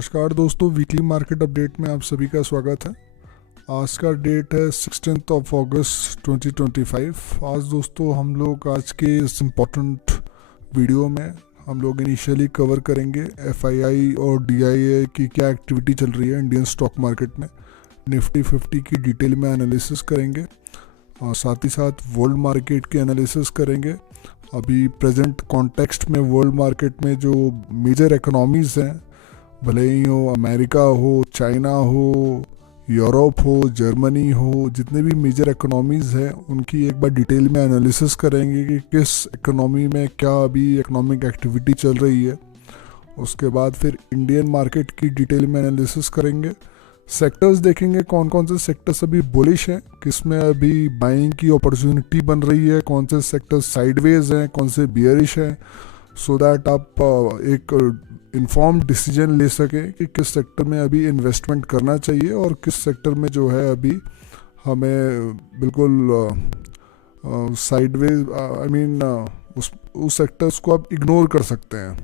नमस्कार दोस्तों, weekly market update में आप सभी का स्वागत है। आज का डेट है 16 अगस्त 2025। आज दोस्तों हम लोग आज के इस इम्पोर्टेंट वीडियो में हम लोग इनिशियली कवर करेंगे एफआईआई और डीआईआई की क्या एक्टिविटी चल रही है इंडियन स्टॉक मार्केट में। निफ्टी 50 की डिटेल में एनालिसिस करेंगे और साथ ही साथ वर्ल्ड मार्केट की एनालिसिस करेंगे। अभी प्रेजेंट कॉन्टेक्स्ट में वर्ल्ड मार्केट में जो मेजर इकोनॉमीज़ हैं, भले ही हो अमेरिका हो, चाइना हो, यूरोप हो, जर्मनी हो, जितने भी मेजर इकोनॉमीज़ हैं उनकी एक बार डिटेल में एनालिसिस करेंगे कि किस इकोनॉमी में क्या अभी इकोनॉमिक एक्टिविटी चल रही है। उसके बाद फिर इंडियन मार्केट की डिटेल में एनालिसिस करेंगे। सेक्टर्स देखेंगे कौन कौन से सेक्टर्स अभी बुलिश हैं, किस में अभी बाइंग की अपॉर्चुनिटी बन रही है, कौन से सेक्टर्स साइडवेज हैं, कौन से बियरिश हैं, सो दैट आप एक इन्फॉर्म्ड डिसीजन ले सकें कि किस सेक्टर में अभी इन्वेस्टमेंट करना चाहिए और किस सेक्टर में जो है अभी हमें बिल्कुल साइडवेज उस सेक्टर्स को आप इग्नोर कर सकते हैं।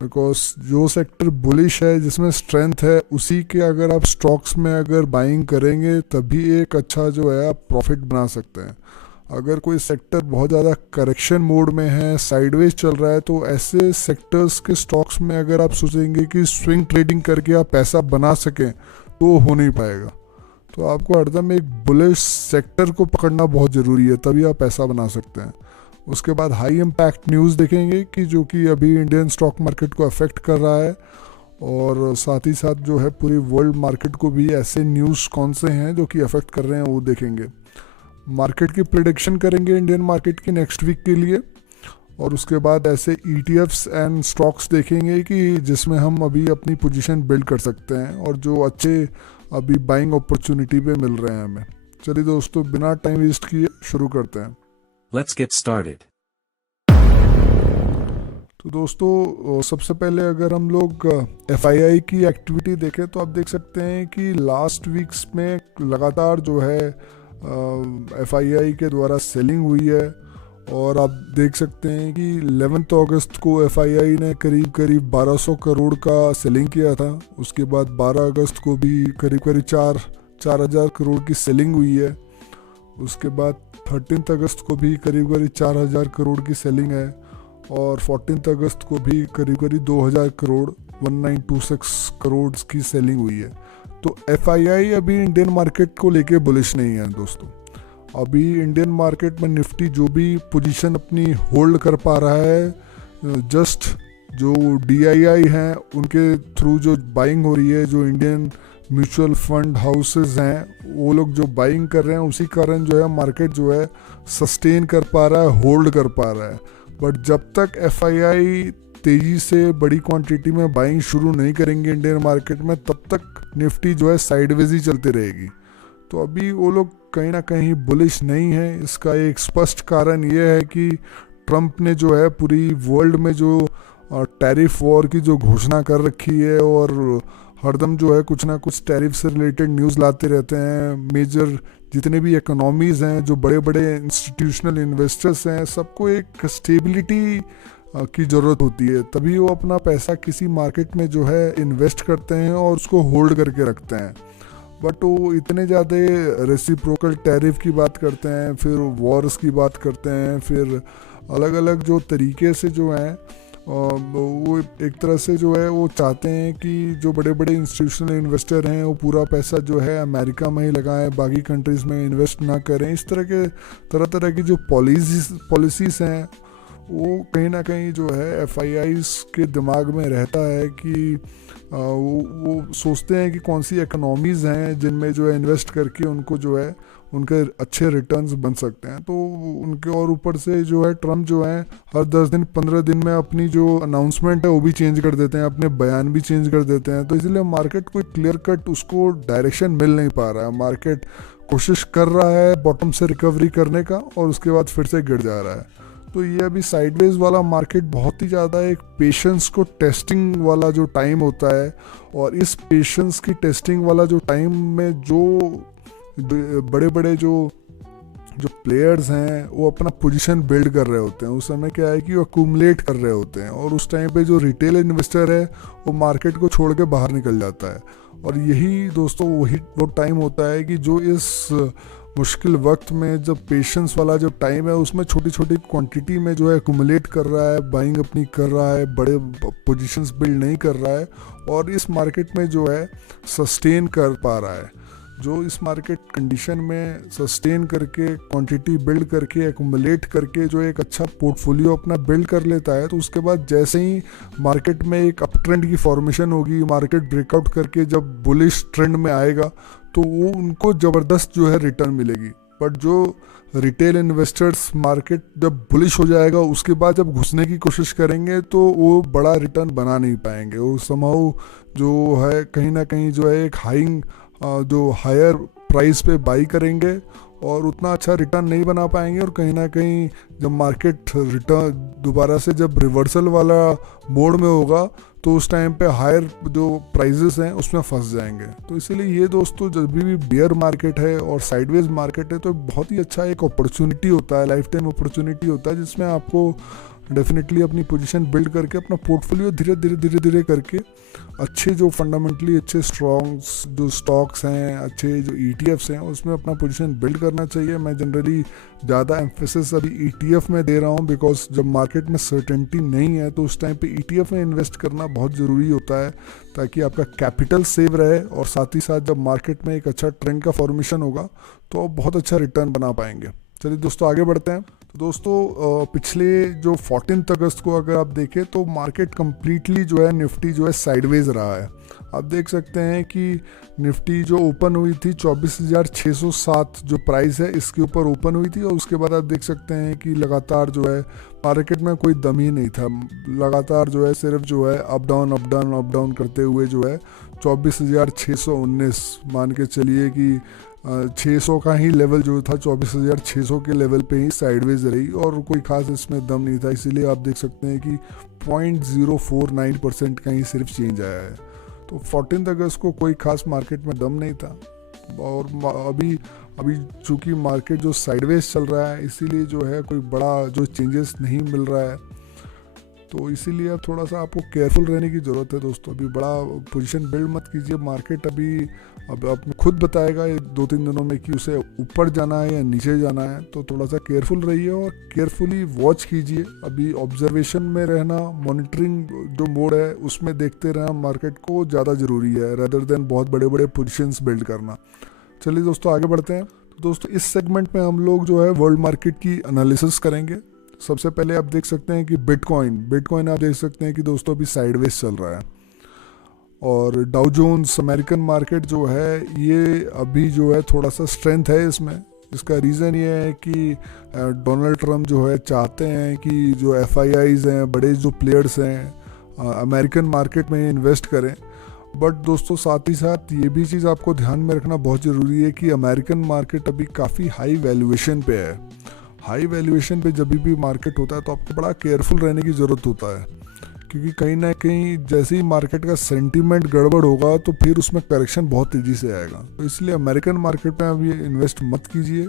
बिकॉज जो सेक्टर बुलिश है, जिसमें स्ट्रेंथ है, उसी के अगर आप स्टॉक्स में अगर बाइंग करेंगे तभी एक अच्छा जो है आप प्रॉफिट बना सकते हैं। अगर कोई सेक्टर बहुत ज़्यादा करेक्शन मोड में है, साइडवेज चल रहा है, तो ऐसे सेक्टर्स के स्टॉक्स में अगर आप सोचेंगे कि स्विंग ट्रेडिंग करके आप पैसा बना सकें तो हो नहीं पाएगा। तो आपको हरदम एक बुलिश सेक्टर को पकड़ना बहुत ज़रूरी है, तभी आप पैसा बना सकते हैं। उसके बाद हाई इम्पैक्ट न्यूज़ देखेंगे कि जो कि अभी इंडियन स्टॉक मार्केट को अफेक्ट कर रहा है, और साथ ही साथ जो है पूरी वर्ल्ड मार्केट को भी ऐसे न्यूज़ कौन से हैं जो कि अफेक्ट कर रहे हैं वो देखेंगे। मार्केट की प्रेडिक्शन करेंगे इंडियन मार्केट की नेक्स्ट वीक के लिए, और उसके बाद ऐसे ETFs एंड स्टॉक्स देखेंगे कि जिसमें हम अभी अपनी पोजीशन बिल्ड कर सकते हैं और जो अच्छे अभी बाइंग अपॉर्चुनिटी पे मिल रहे हैं हमें। चलिए दोस्तों, बिना टाइम वेस्ट किए शुरू करते हैं। Let's get started. तो दोस्तों सबसे पहले अगर हम लोग FII की एक्टिविटी देखें तो आप देख सकते हैं कि लास्ट वीक्स में लगातार जो है FII के द्वारा सेलिंग हुई है, और आप देख सकते हैं कि 11 अगस्त को FII ने करीब 1200 करोड़ का सेलिंग किया था। उसके बाद 12 अगस्त को भी करीब 4,000 करोड़ की सेलिंग हुई है। उसके बाद 13 अगस्त को भी करीब 4,000 करोड़ की सेलिंग है, और 14 अगस्त को भी करीब 2,000 करोड़ 1926 करोड़ की सेलिंग हुई है। तो FII अभी इंडियन मार्केट को लेके बुलिश नहीं है दोस्तों। अभी इंडियन मार्केट में निफ्टी जो भी पोजीशन अपनी होल्ड कर पा रहा है, जस्ट जो DII हैं उनके थ्रू जो बाइंग हो रही है, जो इंडियन म्यूचुअल फंड हाउसेस हैं वो लोग जो बाइंग कर रहे हैं, उसी कारण जो है मार्केट जो है सस्टेन कर पा रहा है, होल्ड कर पा रहा है। बट जब तक FII तेज़ी से बड़ी क्वांटिटी में बाइंग शुरू नहीं करेंगे इंडियन मार्केट में, तब तक निफ्टी जो है साइडवेज ही चलती रहेगी। तो अभी वो लोग कहीं ना कहीं बुलिश नहीं है। इसका एक स्पष्ट कारण ये है कि ट्रंप ने जो है पूरी वर्ल्ड में जो टैरिफ वॉर की जो घोषणा कर रखी है, और हरदम जो है कुछ ना कुछ टैरिफ से रिलेटेड न्यूज़ लाते रहते हैं। मेजर जितने भी इकोनॉमीज़ हैं, जो बड़े बड़े इंस्टीट्यूशनल इन्वेस्टर्स हैं, सबको एक स्टेबिलिटी की ज़रूरत होती है, तभी वो अपना पैसा किसी मार्केट में जो है इन्वेस्ट करते हैं और उसको होल्ड करके रखते हैं। बट वो इतने ज़्यादा रेसिप्रोकल टैरिफ की बात करते हैं, फिर वॉर्स की बात करते हैं, फिर अलग अलग जो तरीके से जो हैं वो एक तरह से जो है वो चाहते हैं कि जो बड़े बड़े इंस्टीट्यूशनल इन्वेस्टर हैं वो पूरा पैसा जो है अमेरिका में ही लगाएं, बाकी कंट्रीज़ में इन्वेस्ट ना करें। इस तरह तरह की जो पॉलिसीज़ हैं वो कहीं ना कहीं जो है FIIs के दिमाग में रहता है कि वो सोचते हैं कि कौन सी इकोनॉमीज़ हैं जिनमें जो है इन्वेस्ट करके उनको जो है उनके अच्छे रिटर्न्स बन सकते हैं। तो उनके और ऊपर से जो है ट्रम्प जो है हर 10 दिन 15 दिन में अपनी जो अनाउंसमेंट है वो भी चेंज कर देते हैं, अपने बयान भी चेंज कर देते हैं। तो इसलिए मार्केट कोई क्लियर कट उसको डायरेक्शन मिल नहीं पा रहा है। मार्केट कोशिश कर रहा है बॉटम से रिकवरी करने का, और उसके बाद फिर से गिर जा रहा है। तो ये अभी साइडवेज वाला मार्केट बहुत ही ज़्यादा एक पेशेंस को टेस्टिंग वाला जो टाइम होता है, और इस पेशेंस की टेस्टिंग वाला जो टाइम में जो बड़े बड़े जो जो प्लेयर्स हैं वो अपना पोजीशन बिल्ड कर रहे होते हैं। उस समय क्या है कि वो अक्यूमुलेट कर रहे होते हैं, और उस टाइम पे जो रिटेल इन्वेस्टर है वो मार्केट को छोड़ के बाहर निकल जाता है। और यही दोस्तों वो टाइम होता है कि जो इस मुश्किल वक्त में जब पेशेंस वाला जो टाइम है उसमें छोटी छोटी क्वांटिटी में जो है अक्यूमुलेट कर रहा है, बाइंग अपनी कर रहा है, बड़े पोजीशंस बिल्ड नहीं कर रहा है, और इस मार्केट में जो है सस्टेन कर पा रहा है। जो इस मार्केट कंडीशन में सस्टेन करके क्वांटिटी बिल्ड करके एक्यूमुलेट करके जो एक अच्छा पोर्टफोलियो अपना बिल्ड कर लेता है, तो उसके बाद जैसे ही मार्केट में एक अप ट्रेंड की फॉर्मेशन होगी, मार्केट ब्रेकआउट करके जब बुलिश ट्रेंड में आएगा तो वो उनको ज़बरदस्त जो है रिटर्न मिलेगी। बट जो रिटेल इन्वेस्टर्स मार्केट जब बुलिश हो जाएगा उसके बाद जब घुसने की कोशिश करेंगे तो वो बड़ा रिटर्न बना नहीं पाएंगे। वो समहाउ जो है कहीं ना कहीं जो है एक जो हायर प्राइस पे बाई करेंगे और उतना अच्छा रिटर्न नहीं बना पाएंगे, और कहीं ना कहीं जब मार्केट रिटर्न दोबारा से जब रिवर्सल वाला मोड में होगा तो उस टाइम पे हायर जो प्राइजेस हैं उसमें फंस जाएंगे। तो इसीलिए ये दोस्तों जब भी बियर मार्केट है और साइडवेज मार्केट है तो बहुत ही अच्छा एक अपॉर्चुनिटी होता है, लाइफ टाइम अपॉर्चुनिटी होता है, जिसमें आपको डेफिनेटली अपनी पोजीशन बिल्ड करके अपना पोर्टफोलियो धीरे धीरे करके अच्छे जो फंडामेंटली अच्छे स्ट्रॉन्ग जो स्टॉक्स हैं, अच्छे जो ETFs हैं उसमें अपना पोजीशन बिल्ड करना चाहिए। मैं जनरली ज़्यादा एम्फेसिस अभी ETF में दे रहा हूँ, बिकॉज जब मार्केट में सर्टेनिटी नहीं है तो उस टाइम पे ETF में इन्वेस्ट करना बहुत ज़रूरी होता है, ताकि आपका कैपिटल सेव रहे, और साथ ही साथ जब मार्केट में एक अच्छा ट्रेंड का फॉर्मेशन होगा तो आप बहुत अच्छा रिटर्न बना पाएंगे। चलिए दोस्तों आगे बढ़ते हैं। तो दोस्तों पिछले जो 14 अगस्त को अगर आप देखें तो मार्केट कम्प्लीटली जो है निफ्टी जो है साइडवेज रहा है। आप देख सकते हैं कि निफ्टी जो ओपन हुई थी 24,607 जो प्राइस है इसके ऊपर ओपन हुई थी, और उसके बाद आप देख सकते हैं कि लगातार जो है मार्केट में कोई दम ही नहीं था, लगातार जो है सिर्फ जो है अप डाउन करते हुए जो है 24,619 मान के चलिए कि 600 का ही लेवल जो था 24,600 के लेवल पे ही साइडवेज रही, और कोई खास इसमें दम नहीं था। इसीलिए आप देख सकते हैं कि 0.049% का ही सिर्फ चेंज आया है। तो 14 अगस्त को कोई खास मार्केट में दम नहीं था, और अभी चूंकि मार्केट जो साइडवेज चल रहा है इसीलिए जो है कोई बड़ा जो चेंजेस नहीं मिल रहा है। तो इसीलिए अब थोड़ा सा आपको केयरफुल रहने की ज़रूरत है दोस्तों। अभी बड़ा पोजीशन बिल्ड मत कीजिए, मार्केट अब आपको खुद बताएगा 2-3 दिनों में कि उसे ऊपर जाना है या नीचे जाना है। तो थोड़ा सा केयरफुल रहिए और केयरफुली वॉच कीजिए। अभी ऑब्जर्वेशन में रहना, मॉनिटरिंग जो मोड है उसमें देखते रहना मार्केट को ज़्यादा ज़रूरी है, रेदर देन बहुत बड़े बड़े पोजिशंस बिल्ड करना। चलिए दोस्तों आगे बढ़ते हैं। तो दोस्तों इस सेगमेंट में हम लोग जो है वर्ल्ड मार्केट की एनालिसिस करेंगे। सबसे पहले आप देख सकते हैं कि बिटकॉइन आप देख सकते हैं कि दोस्तों अभी साइडवेज चल रहा है, और डाउ जोन्स अमेरिकन मार्केट जो है ये अभी जो है थोड़ा सा स्ट्रेंथ है इसमें। इसका रीज़न ये है कि डोनाल्ड ट्रम्प जो है चाहते हैं कि जो FIIs हैं, बड़े जो प्लेयर्स हैं अमेरिकन मार्केट में इन्वेस्ट करें। बट दोस्तों साथ ही साथ ये भी चीज़ आपको ध्यान में रखना बहुत ज़रूरी है कि अमेरिकन मार्केट अभी काफ़ी हाई वैल्यूएशन पे है। हाई वैल्यूएशन पे जब भी मार्केट होता है तो आपको बड़ा केयरफुल रहने की ज़रूरत होता है, क्योंकि कहीं ना कहीं जैसे ही मार्केट का सेंटीमेंट गड़बड़ होगा तो फिर उसमें करेक्शन बहुत तेज़ी से आएगा। तो इसलिए अमेरिकन मार्केट में अभी इन्वेस्ट मत कीजिए।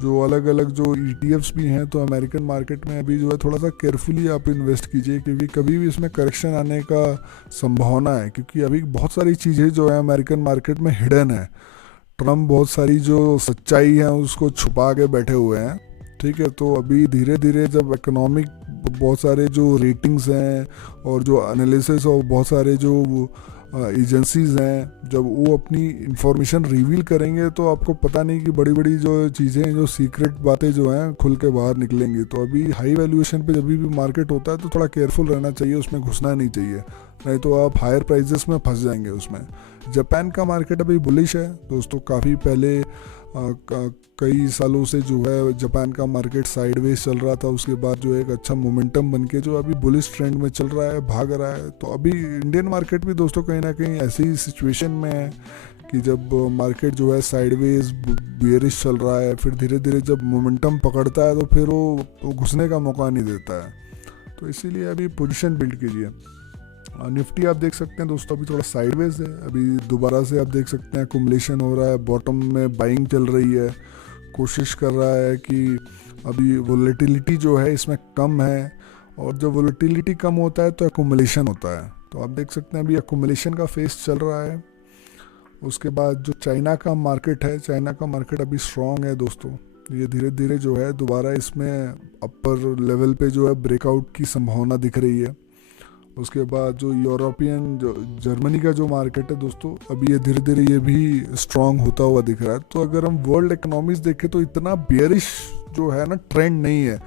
जो अलग अलग जो ETFs भी हैं तो अमेरिकन मार्केट में अभी जो है थोड़ा सा केयरफुली आप इन्वेस्ट कीजिए, क्योंकि कभी भी इसमें करेक्शन आने का संभावना है, क्योंकि अभी बहुत सारी चीज़ें जो है अमेरिकन मार्केट में हिडन है। ट्रम्प बहुत सारी जो सच्चाई है उसको छुपा के बैठे हुए हैं, ठीक है। तो अभी धीरे धीरे जब इकोनॉमिक बहुत सारे जो रेटिंग्स हैं और जो एनालिसिस और बहुत सारे जो एजेंसीज हैं जब वो अपनी इंफॉर्मेशन रिवील करेंगे तो आपको पता नहीं कि बड़ी बड़ी जो चीज़ें जो सीक्रेट बातें जो हैं खुल के बाहर निकलेंगी। तो अभी हाई वैल्यूएशन पे जब भी मार्केट होता है तो थोड़ा केयरफुल रहना चाहिए, उसमें घुसना नहीं चाहिए, नहीं तो आप हायर प्राइजेस में फंस जाएंगे उसमें। जापान का मार्केट अभी बुलिश है दोस्तों। काफ़ी पहले कई सालों से जो है जापान का मार्केट साइडवेज चल रहा था, उसके बाद जो एक अच्छा मोमेंटम बन के जो अभी बुलिश ट्रेंड में चल रहा है, भाग रहा है। तो अभी इंडियन मार्केट भी दोस्तों कहीं ना कहीं ऐसी सिचुएशन में है कि जब मार्केट जो है साइडवेज बेयरिश चल रहा है, फिर धीरे धीरे जब मोमेंटम पकड़ता है तो फिर वो घुसने का मौका नहीं देता है। तो इसीलिए अभी पोजीशन बिल्ड कीजिए। निफ्टी आप देख सकते हैं दोस्तों अभी थोड़ा साइडवेज है। अभी दोबारा से आप देख सकते हैं एक्युमुलेशन हो रहा है, बॉटम में बाइंग चल रही है। कोशिश कर रहा है कि अभी वोलेटिलिटी जो है इसमें कम है, और जब वोलेटिलिटी कम होता है तो एक्यूमुलेशन होता है। तो आप देख सकते हैं अभी एक्यूमुलेशन का फेस चल रहा है। उसके बाद जो चाइना का मार्केट है, चाइना का मार्केट अभी स्ट्रॉन्ग है दोस्तों। ये धीरे धीरे जो है दोबारा इसमें अपर लेवल पे जो है ब्रेकआउट की संभावना दिख रही है। उसके बाद जो यूरोपियन जो जर्मनी का जो मार्केट है दोस्तों, अभी ये धीरे धीरे ये भी स्ट्रॉन्ग होता हुआ दिख रहा है। तो अगर हम वर्ल्ड इकोनॉमीज देखें तो इतना बियरिश जो है ना ट्रेंड नहीं है,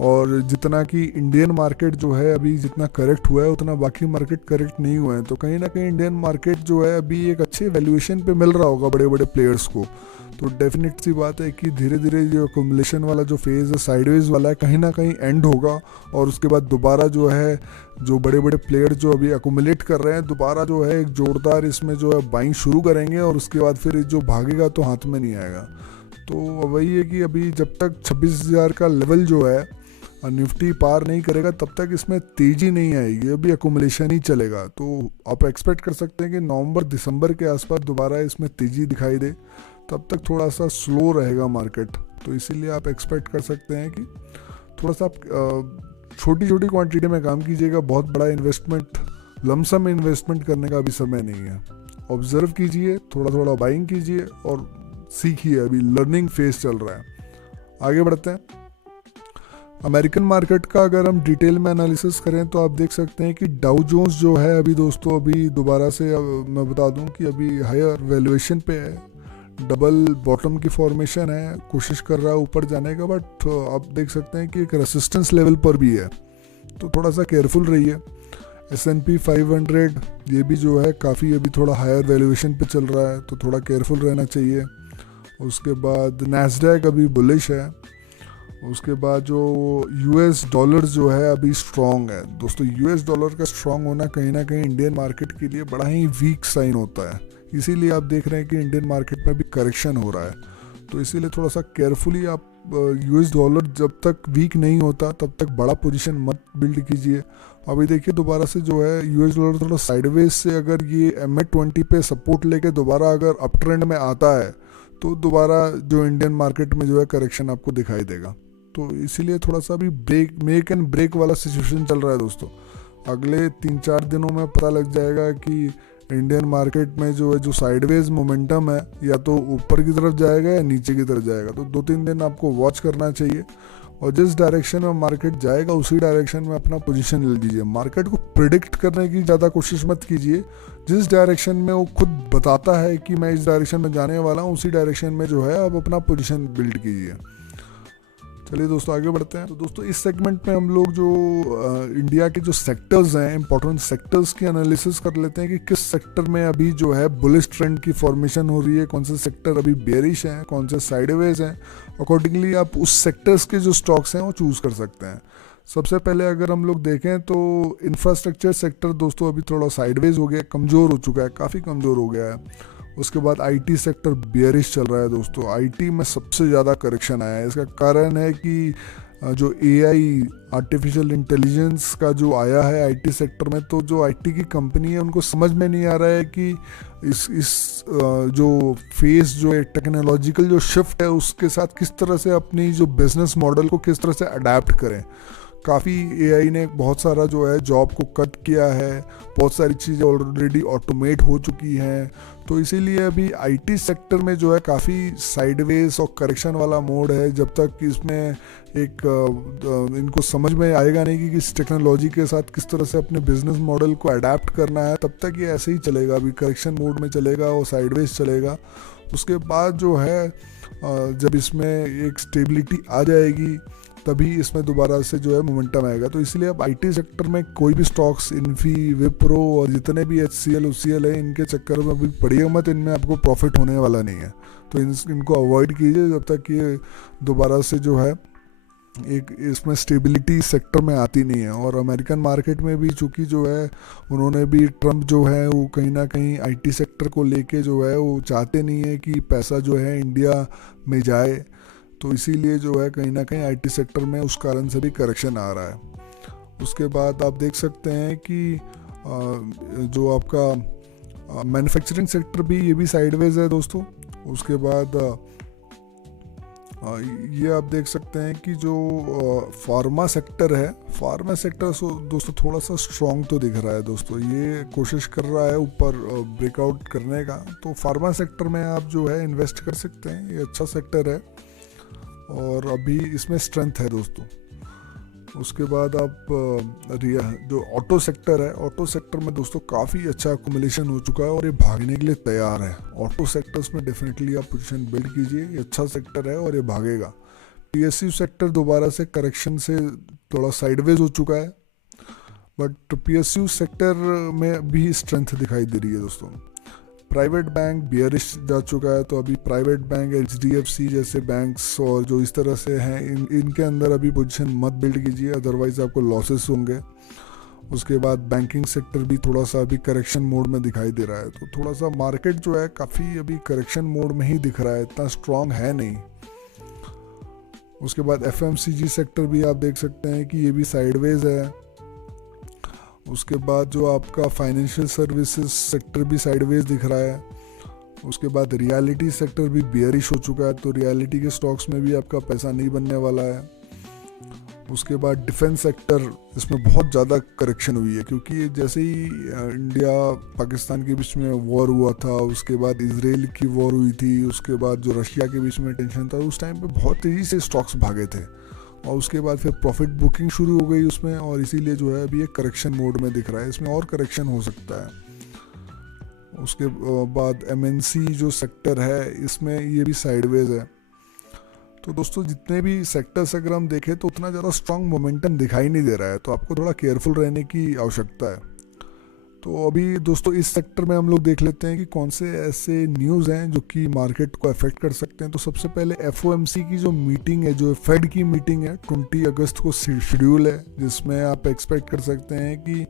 और जितना कि इंडियन मार्केट जो है अभी जितना करेक्ट हुआ है उतना बाकी मार्केट करेक्ट नहीं हुआ है। तो कहीं ना कहीं इंडियन मार्केट जो है अभी एक अच्छे वैल्यूएशन पे मिल रहा होगा बड़े बड़े प्लेयर्स को। तो डेफिनेट सी बात है कि धीरे धीरे जो एक्यूमुलेशन वाला जो फेज़ है साइडवेज वाला है, कहीं ना कहीं एंड होगा, और उसके बाद दोबारा जो है जो बड़े बड़े प्लेयर जो अभी एक्यूमुलेट कर रहे हैं दोबारा जो है एक जोरदार इसमें जो है बाइंग शुरू करेंगे, और उसके बाद फिर जो भागेगा तो हाथ में नहीं आएगा। तो वही है कि अभी जब तक 26,000 का लेवल जो है निफ्टी पार नहीं करेगा तब तक इसमें तेज़ी नहीं आएगी, अभी एक्यूमुलेशन ही चलेगा। तो आप एक्सपेक्ट कर सकते हैं कि नवंबर दिसंबर के आसपास दोबारा इसमें तेज़ी दिखाई दे, तब तक थोड़ा सा स्लो रहेगा मार्केट। तो इसीलिए आप एक्सपेक्ट कर सकते हैं कि थोड़ा सा आप छोटी छोटी क्वांटिटी में काम कीजिएगा। बहुत बड़ा इन्वेस्टमेंट, लमसम इन्वेस्टमेंट करने का अभी समय नहीं है। ऑब्जर्व कीजिए, थोड़ा थोड़ा बाइंग कीजिए और सीखिए, अभी लर्निंग फेज चल रहा है। आगे बढ़ते हैं। अमेरिकन मार्केट का अगर हम डिटेल में एनालिसिस करें तो आप देख सकते हैं कि डाउ जोन्स जो है अभी दोस्तों, अभी दोबारा से मैं बता दूं कि अभी हायर वैल्यूएशन पे है, डबल बॉटम की फॉर्मेशन है, कोशिश कर रहा है ऊपर जाने का, बट आप देख सकते हैं कि एक रेसिस्टेंस लेवल पर भी है, तो थोड़ा सा केयरफुल रहिए। S&P 500 ये भी जो है काफ़ी अभी थोड़ा हायर वैल्यूएशन पे चल रहा है, तो थोड़ा केयरफुल रहना चाहिए। उसके बाद नैस्डैक अभी बुलिश है। उसके बाद जो US डॉलर जो है अभी स्ट्रॉन्ग है दोस्तों। US डॉलर का स्ट्रॉन्ग होना कहीं ना कहीं इंडियन मार्केट के लिए बड़ा ही वीक साइन होता है, इसीलिए आप देख रहे हैं कि इंडियन मार्केट में भी करेक्शन हो रहा है। तो इसीलिए थोड़ा सा केयरफुली आप US डॉलर जब तक वीक नहीं होता तब तक बड़ा पोजीशन मत बिल्ड कीजिए। अभी देखिए दोबारा से जो है US डॉलर थोड़ा साइडवेज से अगर ये MA20 पे सपोर्ट लेके दोबारा अगर अप ट्रेंड में आता है तो दोबारा जो इंडियन मार्केट में जो है करेक्शन आपको दिखाई देगा। तो इसीलिए थोड़ा सा भी मेक एंड ब्रेक वाला सिचुएशन चल रहा है दोस्तों। अगले 3-4 दिनों में पता लग जाएगा कि इंडियन मार्केट में जो है जो साइडवेज मोमेंटम है या तो ऊपर की तरफ जाएगा या नीचे की तरफ जाएगा। तो 2-3 दिन आपको वॉच करना चाहिए, और जिस डायरेक्शन में मार्केट जाएगा उसी डायरेक्शन में अपना पोजीशन ले लीजिए। मार्केट को प्रिडिक्ट करने की ज़्यादा कोशिश मत कीजिए, जिस डायरेक्शन में वो खुद बताता है कि मैं इस डायरेक्शन में जाने वाला हूँ उसी डायरेक्शन में जो है आप अपना पोजीशन बिल्ड कीजिए। चलिए दोस्तों आगे बढ़ते हैं। तो दोस्तों इस सेगमेंट में हम लोग जो इंडिया के जो सेक्टर्स हैं, इंपॉर्टेंट सेक्टर्स की एनालिसिस कर लेते हैं कि किस सेक्टर में अभी जो है बुलिश ट्रेंड की फॉर्मेशन हो रही है, कौन से सेक्टर अभी बेरिश हैं, कौन से साइडवेज हैं। अकॉर्डिंगली आप उस सेक्टर्स के जो स्टॉक्स हैं वो चूज़ कर सकते हैं। सबसे पहले अगर हम लोग देखें तो इंफ्रास्ट्रक्चर सेक्टर दोस्तों अभी थोड़ा साइडवेज हो गया, कमज़ोर हो चुका है, काफ़ी कमज़ोर हो गया है। उसके बाद IT सेक्टर बियरिश चल रहा है दोस्तों। IT में सबसे ज़्यादा करेक्शन आया है। इसका कारण है कि जो AI आर्टिफिशियल इंटेलिजेंस का जो आया है IT सेक्टर में, तो जो IT की कंपनी है उनको समझ में नहीं आ रहा है कि इस जो फेस जो है टेक्नोलॉजिकल जो शिफ्ट है उसके साथ किस तरह से अपनी जो बिजनेस मॉडल को किस तरह से अडेप्ट करें। काफ़ी AI ने बहुत सारा जो है जॉब को कट किया है, बहुत सारी चीज़ें ऑलरेडी ऑटोमेट हो चुकी हैं। तो इसीलिए अभी IT सेक्टर में जो है काफ़ी साइडवेज और करेक्शन वाला मोड है। जब तक इसमें एक इनको समझ में आएगा नहीं कि इस टेक्नोलॉजी के साथ किस तरह से अपने बिजनेस मॉडल को अडेप्ट करना है, तब तक ये ऐसे ही चलेगा, अभी करेक्शन मोड में चलेगा और साइडवेज चलेगा। उसके बाद जो है जब इसमें एक स्टेबिलिटी आ जाएगी तभी इसमें दोबारा से जो है मोमेंटम आएगा। तो इसलिए अब IT सेक्टर में कोई भी स्टॉक्स, इन्फी, विप्रो और जितने भी HCL UCL है, इनके चक्कर में अभी पड़िएगा मत, इनमें आपको प्रॉफिट होने वाला नहीं है। तो इनको अवॉइड कीजिए जब तक ये दोबारा से जो है एक इसमें स्टेबिलिटी सेक्टर में आती नहीं है। और अमेरिकन मार्केट में भी चूँकि जो है उन्होंने भी ट्रम्प जो है वो कहीं ना कहीं IT सेक्टर को लेके जो है वो चाहते नहीं है कि पैसा जो है इंडिया में जाए, तो इसीलिए जो है कहीं ना कहीं IT सेक्टर में उस कारण से भी करेक्शन आ रहा है। उसके बाद आप देख सकते हैं कि जो आपका मैन्युफैक्चरिंग सेक्टर भी ये भी साइडवेज है दोस्तों। उसके बाद ये आप देख सकते हैं कि जो फार्मा सेक्टर है, फार्मा सेक्टर दोस्तों थोड़ा सा स्ट्रॉन्ग तो दिख रहा है दोस्तों, ये कोशिश कर रहा है ऊपर ब्रेकआउट करने का। तो फार्मा सेक्टर में आप जो है इन्वेस्ट कर सकते हैं, ये अच्छा सेक्टर है और अभी इसमें स्ट्रेंथ है दोस्तों। उसके बाद आप जो ऑटो सेक्टर है, ऑटो सेक्टर में दोस्तों काफ़ी अच्छा अकोमोलेशन हो चुका है और ये भागने के लिए तैयार है। ऑटो सेक्टर्स में डेफिनेटली आप पोजीशन बिल्ड कीजिए, ये अच्छा सेक्टर है और ये भागेगा। पीएसयू सेक्टर दोबारा से करेक्शन से थोड़ा साइडवेज हो चुका है, बट पीएसयू सेक्टर में भी स्ट्रेंथ दिखाई दे रही है दोस्तों। प्राइवेट बैंक बियरिश जा चुका है, तो अभी प्राइवेट बैंक एचडीएफसी जैसे बैंक्स और जो इस तरह से हैं इनके अंदर अभी पोजीशन मत बिल्ड कीजिए, अदरवाइज आपको लॉसेस होंगे। उसके बाद बैंकिंग सेक्टर भी थोड़ा सा अभी करेक्शन मोड में दिखाई दे रहा है, तो थोड़ा सा मार्केट जो है काफ़ी अभी करेक्शन मोड में ही दिख रहा है, इतना स्ट्रॉन्ग है नहीं। उसके बाद एफएमसीजी सेक्टर भी आप देख सकते हैं कि ये भी साइडवेज है। उसके बाद जो आपका फाइनेंशियल सर्विसेज सेक्टर भी साइडवेज दिख रहा है। उसके बाद रियलिटी सेक्टर भी बियरिश हो चुका है, तो रियलिटी के स्टॉक्स में भी आपका पैसा नहीं बनने वाला है। उसके बाद डिफेंस सेक्टर, इसमें बहुत ज़्यादा करेक्शन हुई है, क्योंकि जैसे ही इंडिया पाकिस्तान के बीच में वॉर हुआ था, उसके बाद इजराइल की वॉर हुई थी, उसके बाद जो रशिया के बीच में टेंशन था, उस टाइम पे बहुत तेज़ी से स्टॉक्स भागे थे और उसके बाद फिर प्रॉफिट बुकिंग शुरू हो गई उसमें, और इसीलिए जो है अभी एक करेक्शन मोड में दिख रहा है, इसमें और करेक्शन हो सकता है। उसके बाद एमएनसी जो सेक्टर है, इसमें ये भी साइडवेज है। तो दोस्तों जितने भी सेक्टर्स अगर हम देखें तो उतना ज़्यादा स्ट्रॉन्ग मोमेंटम दिखाई नहीं दे रहा है, तो आपको थोड़ा केयरफुल रहने की आवश्यकता है। तो अभी दोस्तों इस सेक्टर में हम लोग देख लेते हैं कि कौन से ऐसे न्यूज़ हैं जो कि मार्केट को अफेक्ट कर सकते हैं। तो सबसे पहले एफओएमसी की जो मीटिंग है, जो फेड की मीटिंग है, 20 अगस्त को शेड्यूल है, जिसमें आप एक्सपेक्ट कर सकते हैं कि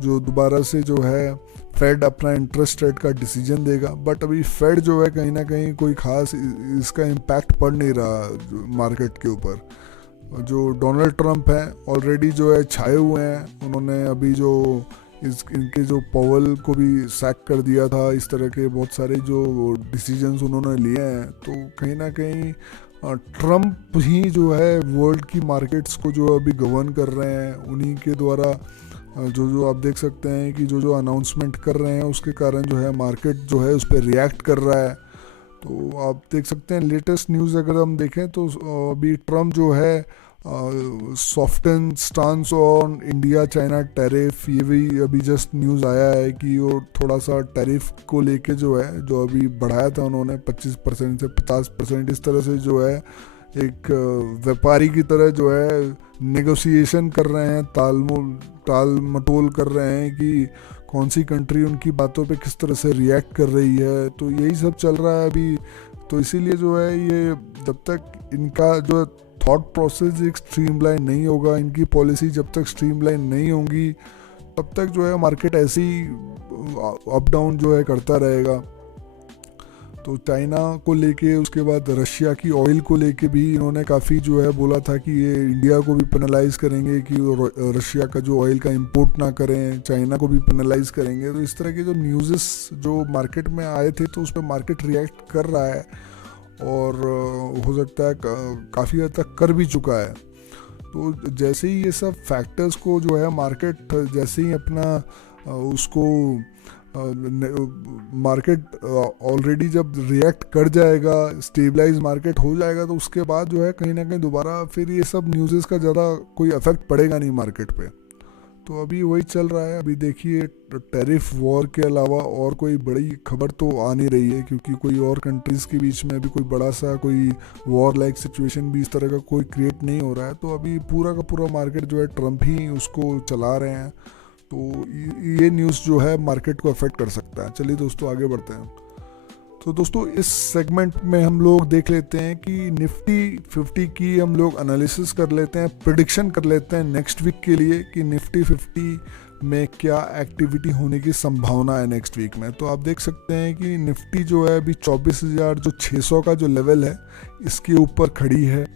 जो दोबारा से जो है फेड अपना इंटरेस्ट रेट का डिसीजन देगा। बट अभी फेड जो है कहीं ना कहीं कोई खास इसका इम्पैक्ट पड़ नहीं रहा मार्केट के ऊपर। जो डोनाल्ड ट्रंप हैं ऑलरेडी जो है छाए हुए हैं, उन्होंने अभी जो इनके जो पॉवेल को भी सैक कर दिया था, इस तरह के बहुत सारे जो डिसीजंस उन्होंने लिए हैं, तो कहीं ना कहीं ट्रंप ही जो है वर्ल्ड की मार्केट्स को जो अभी गवर्न कर रहे हैं। उन्हीं के द्वारा जो आप देख सकते हैं कि जो अनाउंसमेंट कर रहे हैं उसके कारण जो है मार्केट जो है उस पर रिएक्ट कर रहा है। तो आप देख सकते हैं लेटेस्ट न्यूज़ अगर हम देखें तो अभी ट्रंप जो है soften stance on India China tariff, ये भी अभी जस्ट न्यूज़ आया है कि वो थोड़ा सा टैरिफ को लेके जो है, जो अभी बढ़ाया था उन्होंने 25% से 50%, इस तरह से जो है एक व्यापारी की तरह जो है नेगोशिएशन कर रहे हैं, टाल मटोल कर रहे हैं कि कौन सी कंट्री उनकी बातों पे किस तरह से रिएक्ट कर रही है। तो यही सब चल रहा है अभी। तो इसीलिए जो है ये जब तक इनका जो थॉट प्रोसेस एक स्ट्रीमलाइन नहीं होगा, इनकी पॉलिसी जब तक स्ट्रीमलाइन नहीं होंगी, तब तक जो है मार्केट ऐसे ही अप डाउन जो है करता रहेगा। तो चाइना को लेके, उसके बाद रशिया की ऑयल को लेके भी इन्होंने काफ़ी जो है बोला था कि ये इंडिया को भी पेनलाइज करेंगे, कि रशिया का जो ऑयल का इंपोर्ट ना करें, चाइना को भी पेनलाइज करेंगे। तो इस तरह के जो न्यूज़ेस जो मार्केट में आए थे, तो उस पर मार्केट रिएक्ट कर रहा है और हो सकता है काफ़ी हद तक कर भी चुका है। तो जैसे ही ये सब फैक्टर्स को जो है मार्केट जैसे ही अपना उसको मार्केट ऑलरेडी जब रिएक्ट कर जाएगा, स्टेबलाइज मार्केट हो जाएगा, तो उसके बाद जो है कहीं ना कहीं दोबारा फिर ये सब न्यूज़ेस का ज़्यादा कोई इफेक्ट पड़ेगा नहीं मार्केट पे। तो अभी वही चल रहा है। अभी देखिए टैरिफ वॉर के अलावा और कोई बड़ी खबर तो आ नहीं रही है, क्योंकि कोई और कंट्रीज़ के बीच में अभी कोई बड़ा सा कोई वॉर लाइक सिचुएशन भी इस तरह का कोई क्रिएट नहीं हो रहा है। तो अभी पूरा का पूरा मार्केट जो है ट्रंप ही उसको चला रहे हैं। तो ये न्यूज़ जो है मार्केट को अफेक्ट कर सकता है। चलिए दोस्तों आगे बढ़ते हैं। तो दोस्तों इस सेगमेंट में हम लोग देख लेते हैं कि निफ्टी 50 की हम लोग एनालिसिस कर लेते हैं, प्रिडिक्शन कर लेते हैं नेक्स्ट वीक के लिए कि निफ्टी 50 में क्या एक्टिविटी होने की संभावना है नेक्स्ट वीक में। तो आप देख सकते हैं कि निफ्टी जो है अभी 24,600 का जो लेवल है इसके ऊपर खड़ी है।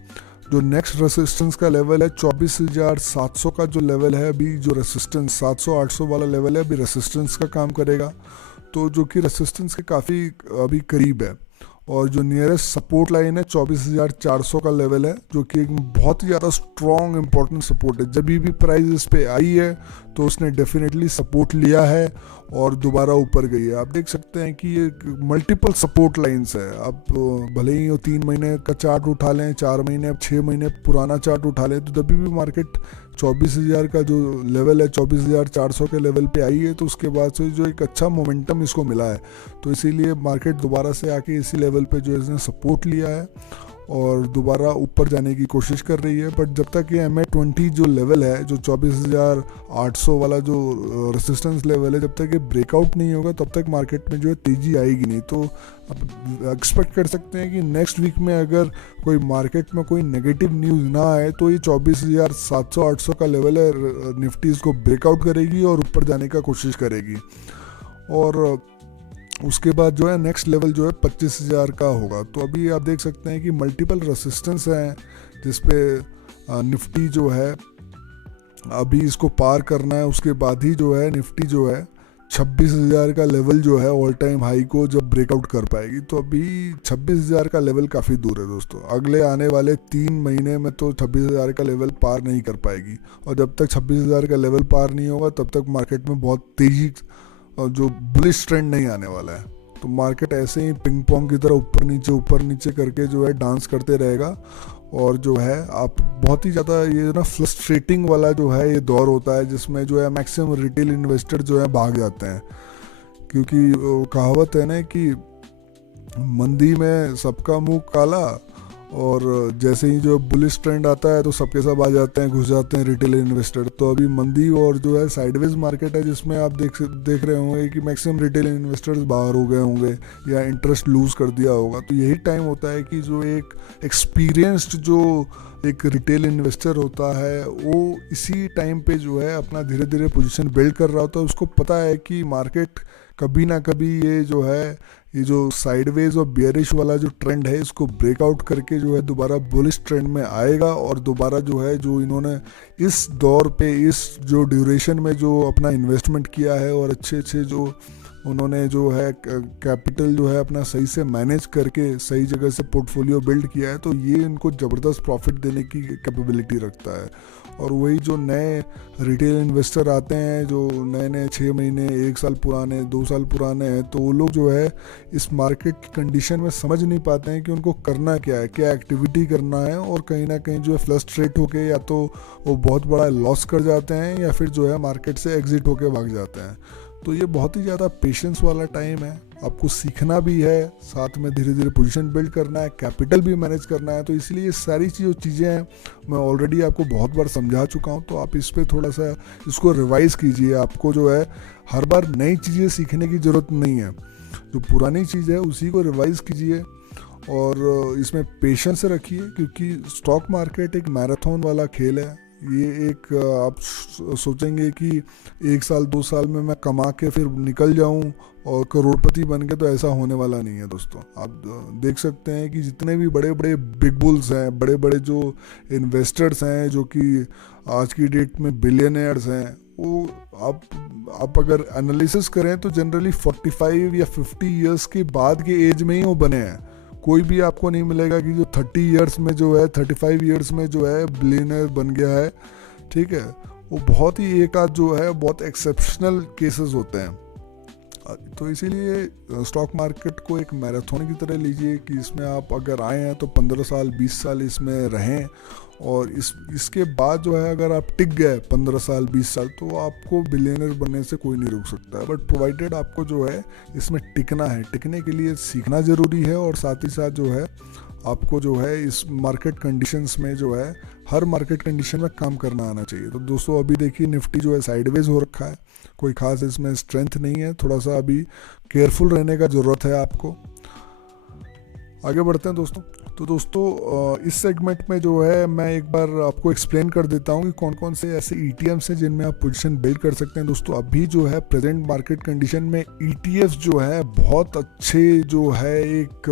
जो नेक्स्ट रेसिस्टेंस का लेवल है 24,700 का जो लेवल है, अभी जो रेसिस्टेंस 700-800 वाला लेवल है, अभी रेसिस्टेंस का काम करेगा, तो जो कि रेसिस्टेंस के काफ़ी अभी करीब है। और जो नियरेस्ट सपोर्ट लाइन है 24,400 का लेवल है, जो कि एक बहुत ही ज़्यादा स्ट्रॉन्ग इंपॉर्टेंट सपोर्ट है। जब भी प्राइस इस पे आई है तो उसने डेफिनेटली सपोर्ट लिया है और दोबारा ऊपर गई है। आप देख सकते हैं कि ये मल्टीपल सपोर्ट लाइंस है। आप भले ही 3 महीने का चार्ट उठा लें, 4 महीने, 6 महीने पुराना चार्ट उठा लें, तो जब भी मार्केट 24,000 का जो लेवल है 24,400 के लेवल पे आई है, तो उसके बाद से जो एक अच्छा मोमेंटम इसको मिला है, तो इसीलिए मार्केट दोबारा से आके इसी लेवल पे जो इसने सपोर्ट लिया है और दोबारा ऊपर जाने की कोशिश कर रही है। बट जब तक ये MA20 जो लेवल है, जो 24,800 वाला जो रेसिस्टेंस लेवल है, जब तक ये ब्रेकआउट नहीं होगा तब तक मार्केट में जो है तेज़ी आएगी नहीं। तो आप एक्सपेक्ट कर सकते हैं कि नेक्स्ट वीक में अगर कोई मार्केट में कोई नेगेटिव न्यूज़ ना आए तो ये 24,700-800 का लेवल है, निफ्टी इसको ब्रेकआउट करेगी और ऊपर जाने का कोशिश करेगी। और उसके बाद जो है नेक्स्ट लेवल जो है 25,000 का होगा। तो अभी आप देख सकते हैं कि मल्टीपल रेसिस्टेंस हैं जिसपे निफ्टी जो है अभी इसको पार करना है। उसके बाद ही जो है निफ्टी जो है 26,000 का लेवल जो है ऑल टाइम हाई को जब ब्रेकआउट कर पाएगी। तो अभी 26,000 का लेवल काफ़ी दूर है दोस्तों। अगले आने वाले 3 महीने में तो 26,000 का लेवल पार नहीं कर पाएगी, और जब तक 26,000 का लेवल पार नहीं होगा तब तक मार्केट में बहुत तेज़ी जो बुलिश ट्रेंड नहीं आने वाला है। तो मार्केट ऐसे ही पिंग पोंग की तरह ऊपर नीचे करके जो है डांस करते रहेगा। और जो है आप बहुत ही ज़्यादा ये ना फ्रस्ट्रेटिंग वाला जो है ये दौर होता है, जिसमें जो है मैक्सिमम रिटेल इन्वेस्टर जो है भाग जाते हैं, क्योंकि कहावत है ना कि मंदी में सबका मुंह काला, और जैसे ही जो बुलिश ट्रेंड आता है तो सबके सब आ जाते हैं, घुस जाते हैं रिटेल इन्वेस्टर। तो अभी मंदी और जो है साइडवेज मार्केट है, जिसमें आप देख रहे होंगे कि मैक्सिमम रिटेल इन्वेस्टर्स बाहर हो गए होंगे या इंटरेस्ट लूज कर दिया होगा। तो यही टाइम होता है कि जो एक एक्सपीरियंस्ड जो एक रिटेल इन्वेस्टर होता है वो इसी टाइम पे जो है अपना धीरे धीरे पोजीशन बिल्ड कर रहा होता है। उसको पता है कि मार्केट कभी ना कभी ये जो है ये जो साइडवेज और बियरिश वाला जो ट्रेंड है इसको ब्रेकआउट करके जो है दोबारा बुलिश ट्रेंड में आएगा, और दोबारा जो है जो इन्होंने इस दौर पे इस जो ड्यूरेशन में जो अपना इन्वेस्टमेंट किया है और अच्छे जो उन्होंने जो है कैपिटल जो है अपना सही से मैनेज करके सही जगह से पोर्टफोलियो बिल्ड किया है, तो ये इनको ज़बरदस्त प्रॉफिट देने की कैपेबिलिटी रखता है। और वही जो नए रिटेल इन्वेस्टर आते हैं जो नए 6 महीने 1 साल पुराने 2 साल पुराने हैं, तो वो लोग जो है इस मार्केट की कंडीशन में समझ नहीं पाते हैं कि उनको करना क्या है, क्या एक्टिविटी करना है, और कहीं ना कहीं जो है फ्रस्ट्रेट होके या तो वो बहुत बड़ा लॉस कर जाते हैं या फिर जो है मार्केट से एग्जिट होके भाग जाते हैं। तो ये बहुत ही ज़्यादा पेशेंस वाला टाइम है, आपको सीखना भी है, साथ में धीरे धीरे पोजीशन बिल्ड करना है, कैपिटल भी मैनेज करना है। तो इसलिए ये सारी चीज़ें हैं मैं ऑलरेडी आपको बहुत बार समझा चुका हूँ। तो आप इस पर थोड़ा सा इसको रिवाइज़ कीजिए। आपको जो है हर बार नई चीज़ें सीखने की ज़रूरत नहीं है, जो पुरानी चीज़ है उसी को रिवाइज़ कीजिए और इसमें पेशेंस रखिए, क्योंकि स्टॉक मार्केट एक मैराथन वाला खेल है। ये एक आप सोचेंगे कि 1 साल 2 साल में मैं कमा के फिर निकल जाऊं और करोड़पति बन के, तो ऐसा होने वाला नहीं है दोस्तों। आप देख सकते हैं कि जितने भी बड़े बड़े बिग बुल्स हैं, बड़े बड़े जो इन्वेस्टर्स हैं जो कि आज की डेट में बिलियनर्स हैं, वो आप अगर एनालिसिस करें तो जनरली 45 या 50 ईयर्स के बाद के एज में ही वो बने हैं। कोई भी आपको नहीं मिलेगा कि जो 30 ईयर्स में जो है 35 ईयर्स में जो है बिलियनर बन गया है, ठीक है। वो बहुत ही एक आध जो है बहुत एक्सेप्शनल केसेस होते हैं। तो इसीलिए स्टॉक मार्केट को एक मैराथन की तरह लीजिए कि इसमें आप अगर आए हैं तो 15 साल 20 साल इसमें रहें, और इसके बाद जो है अगर आप टिक गए 15 साल 20 साल तो आपको बिलियनर बनने से कोई नहीं रोक सकता है। बट प्रोवाइडेड आपको जो है इसमें टिकना है, टिकने के लिए सीखना ज़रूरी है, और साथ ही साथ जो है आपको जो है इस मार्केट कंडीशंस में जो है हर मार्केट कंडीशन में काम करना आना चाहिए। तो दोस्तों अभी देखिए निफ्टी जो है साइडवेज हो रखा है, कोई खास इसमें स्ट्रेंथ नहीं है, थोड़ा सा अभी केयरफुल रहने का ज़रूरत है आपको। आगे बढ़ते हैं दोस्तों। तो दोस्तों इस सेगमेंट में जो है मैं एक बार आपको एक्सप्लेन कर देता हूँ कि कौन कौन से ऐसे ETFs हैं जिनमें आप पोजीशन बिल्ड कर सकते हैं। दोस्तों अभी जो है प्रेजेंट मार्केट कंडीशन में ETFs जो है बहुत अच्छे जो है एक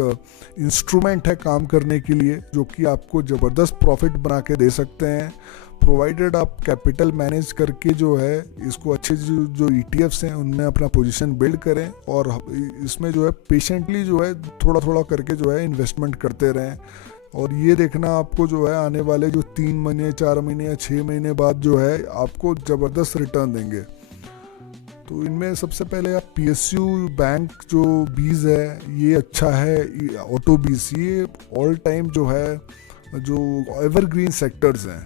इंस्ट्रूमेंट है काम करने के लिए, जो कि आपको ज़बरदस्त प्रॉफिट बना के दे सकते हैं। प्रोवाइडेड आप कैपिटल मैनेज करके जो है इसको अच्छे जो ETFs हैं उनमें अपना पोजीशन बिल्ड करें, और इसमें जो है पेशेंटली जो है थोड़ा थोड़ा करके जो है इन्वेस्टमेंट करते रहें। और ये देखना आपको जो है आने वाले जो 3 महीने 4 महीने या 6 महीने बाद जो है आपको ज़बरदस्त रिटर्न देंगे। तो इनमें सबसे पहले आप PSU बैंक जो बीज है ये अच्छा है, ऑटो बीज, ये ऑल टाइम जो है जो एवरग्रीन सेक्टर्स हैं,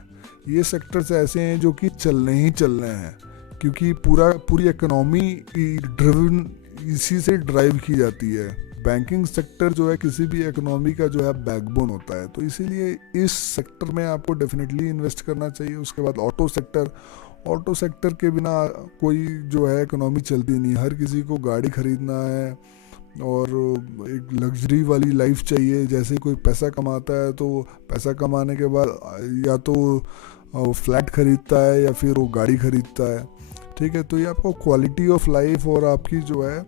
ये सेक्टर्स ऐसे हैं जो कि चलने ही चलने हैं, क्योंकि पूरी इकोनॉमी ड्रिवन इसी से ड्राइव की जाती है। बैंकिंग सेक्टर जो है किसी भी इकोनॉमी का जो है बैकबोन होता है, तो इसीलिए इस सेक्टर में आपको डेफिनेटली इन्वेस्ट करना चाहिए। उसके बाद ऑटो सेक्टर के बिना कोई जो है इकोनॉमी चलती नहीं। हर किसी को गाड़ी खरीदना है और एक लग्जरी वाली लाइफ चाहिए। जैसे कोई पैसा कमाता है तो पैसा कमाने के बाद या तो फ्लैट खरीदता है या फिर वो गाड़ी खरीदता है, ठीक है। तो ये आपको क्वालिटी ऑफ लाइफ और आपकी जो है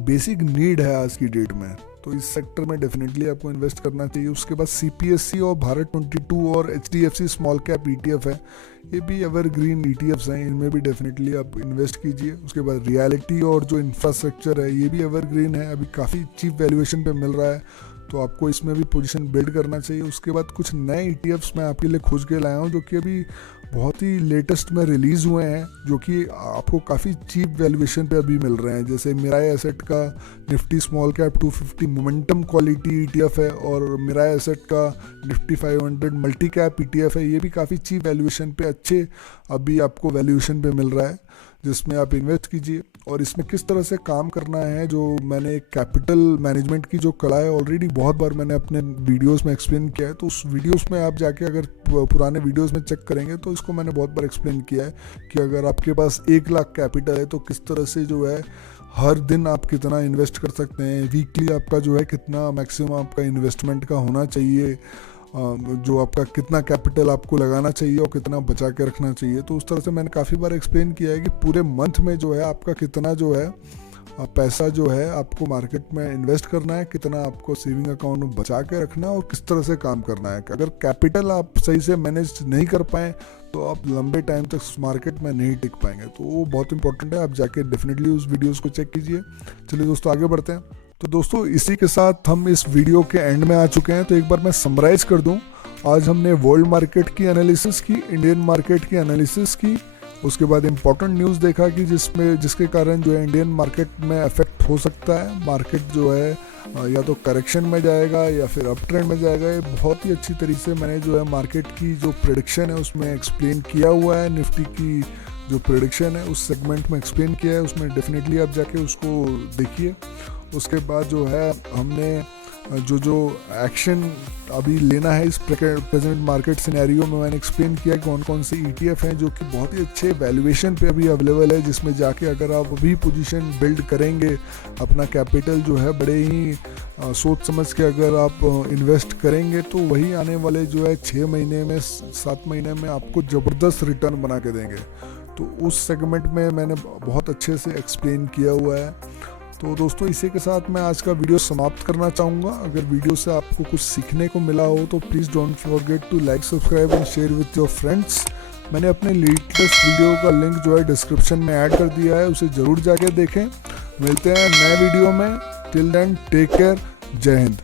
बेसिक नीड है आज की डेट में, तो इस सेक्टर में डेफिनेटली आपको इन्वेस्ट करना चाहिए। उसके बाद CPSE और भारत 22 और HDFC स्मॉल कैप ETF है, ये भी एवरग्रीन ETFs हैं, इनमें भी डेफिनेटली आप इन्वेस्ट कीजिए। उसके बाद रियलिटी और जो इंफ्रास्ट्रक्चर है ये भी एवरग्रीन है, अभी काफ़ी चीप वैल्यूएशन पे मिल रहा है, तो आपको इसमें भी पोजीशन बिल्ड करना चाहिए। उसके बाद कुछ नए ETFs मैं आपके लिए खोज के लाया हूँ जो कि अभी बहुत ही लेटेस्ट में रिलीज़ हुए हैं, जो कि आपको काफ़ी चीप वैल्यूएशन पे अभी मिल रहे हैं। जैसे मिराई एसेट का Nifty small cap 250 momentum quality ETF है, और मिराई एसेट का निफ्टी 500 मल्टी कैप ETF है, ये भी काफ़ी चीप वैल्यूएशन पे अच्छे अभी आपको वैल्यूएशन पे मिल रहा है, जिसमें आप इन्वेस्ट कीजिए। और इसमें किस तरह से काम करना है, जो मैंने कैपिटल मैनेजमेंट की जो कला है ऑलरेडी बहुत बार मैंने अपने वीडियोस में एक्सप्लेन किया है, तो उस वीडियोस में आप जाके अगर पुराने वीडियोस में चेक करेंगे तो इसको मैंने बहुत बार एक्सप्लेन किया है कि अगर आपके पास 1 लाख कैपिटल है तो किस तरह से जो है हर दिन आप कितना इन्वेस्ट कर सकते हैं, वीकली आपका जो है कितना मैक्सिमम आपका इन्वेस्टमेंट का होना चाहिए, जो आपका कितना कैपिटल आपको लगाना चाहिए और कितना बचा के रखना चाहिए। तो उस तरह से मैंने काफ़ी बार एक्सप्लेन किया है कि पूरे मंथ में जो है आपका कितना जो है पैसा जो है आपको मार्केट में इन्वेस्ट करना है, कितना आपको सेविंग अकाउंट में बचा के रखना है और किस तरह से काम करना है। अगर कैपिटल आप सही से मैनेज नहीं कर पाएँ तो आप लंबे टाइम तक मार्केट में नहीं टिक पाएंगे, तो वो बहुत इंपॉर्टेंट है। आप जाके डेफिनेटली उस वीडियोज़ को चेक कीजिए। चलिए दोस्तों आगे बढ़ते हैं। तो दोस्तों इसी के साथ हम इस वीडियो के एंड में आ चुके हैं। तो एक बार मैं समराइज़ कर दूं, आज हमने वर्ल्ड मार्केट की एनालिसिस की, इंडियन मार्केट की एनालिसिस की, उसके बाद इम्पोर्टेंट न्यूज़ देखा कि जिसके कारण जो है इंडियन मार्केट में अफेक्ट हो सकता है। मार्केट जो है या तो करेक्शन में जाएगा या फिर अप ट्रेंड में जाएगा। ये बहुत ही अच्छी तरीके से मैंने जो है मार्केट की जो प्रेडिक्शन है उसमें एक्सप्लेन किया हुआ है। निफ्टी की जो प्रेडिक्शन है उस सेगमेंट में एक्सप्लेन किया है, उसमें डेफिनेटली आप जाके उसको देखिए। उसके बाद जो है हमने जो एक्शन अभी लेना है इस प्रेजेंट मार्केट सिनेरियो में मैंने एक्सप्लेन किया कौन कौन से ETF हैं जो कि बहुत ही अच्छे वैल्यूएशन पे अभी अवेलेबल है, जिसमें जाके अगर आप अभी पोजीशन बिल्ड करेंगे, अपना कैपिटल जो है बड़े ही सोच समझ के अगर आप इन्वेस्ट करेंगे तो वही आने वाले जो है 6 महीने में 7 महीने में आपको ज़बरदस्त रिटर्न बना के देंगे। तो उस सेगमेंट में मैंने बहुत अच्छे से एक्सप्लेन किया हुआ है। तो दोस्तों इसी के साथ मैं आज का वीडियो समाप्त करना चाहूँगा। अगर वीडियो से आपको कुछ सीखने को मिला हो तो please don't forget to like, subscribe and share with your friends. मैंने अपने लेटेस्ट वीडियो का लिंक जो है डिस्क्रिप्शन में ऐड कर दिया है, उसे ज़रूर जाके देखें। मिलते हैं नए वीडियो में। टिल देन टेक केयर, जय हिंद।